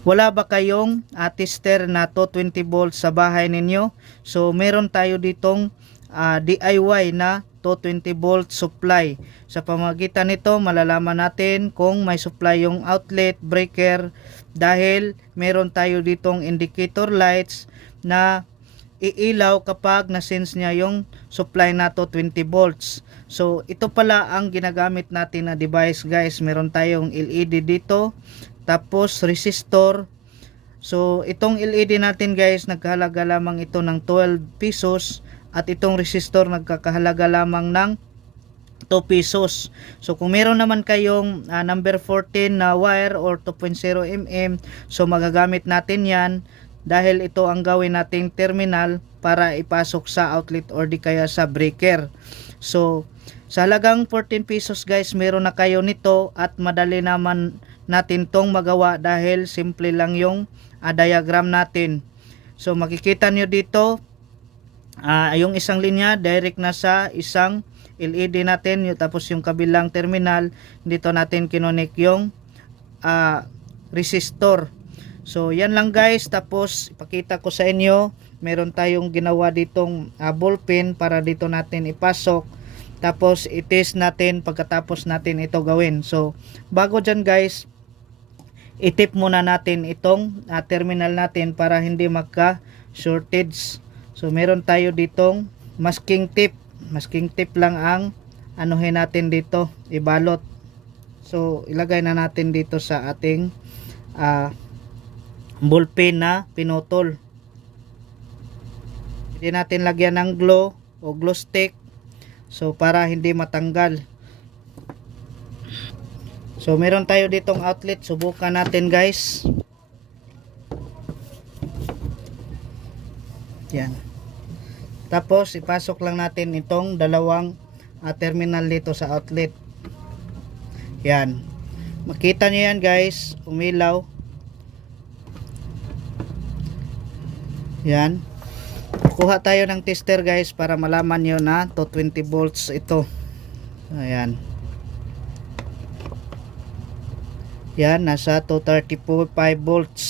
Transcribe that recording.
wala ba kayong ah, tester na 220 volts sa bahay ninyo? So meron tayo ditong ah, DIY na 220 volt supply. Sa pamagitan nito, malalaman natin kung may supply yung outlet breaker dahil meron tayo ditong indicator lights na iilaw kapag na-sense niya yung supply na to 20 volts. So, ito pala ang ginagamit natin na device guys. Meron tayong LED dito, tapos resistor. So, itong LED natin guys, nagkahalaga lamang ito ng 12 pesos at itong resistor nagkakahalaga lamang ng 2 pesos. So kung meron naman kayong ah, number 14 na wire or 2.0 mm, so magagamit natin 'yan dahil ito ang gawin nating terminal para ipasok sa outlet or di kaya sa breaker. So sa halagang 14 pesos guys, meron na kayo nito at madali naman natin tong magawa dahil simple lang yung ah, diagram natin. So makikita nyo dito Ah, yung isang linya direct na sa isang LED natin yung, tapos yung kabilang terminal dito natin kinonek yung ah, resistor. So yan lang guys. Tapos ipakita ko sa inyo meron tayong ginawa ditong ah, ballpen para dito natin ipasok. Tapos itest natin pagkatapos natin ito gawin. So bago dyan guys itip muna natin itong ah, terminal natin para hindi magka shortage So meron tayo ditong masking tip. Masking tip lang ang anuhin natin dito, ibalot. So ilagay na natin dito sa ating ah, ballpen na pinutol. Pwede natin lagyan ng glue o glue stick. So para hindi matanggal. So meron tayo ditong outlet, subukan natin guys. Yan. Tapos ipasok lang natin itong dalawang ah, terminal dito sa outlet. Yan. Makita nyo yan guys, umilaw. Yan. Kuha tayo ng tester guys para malaman nyo na 220 volts ito. Ayan. Yan, nasa 235 volts.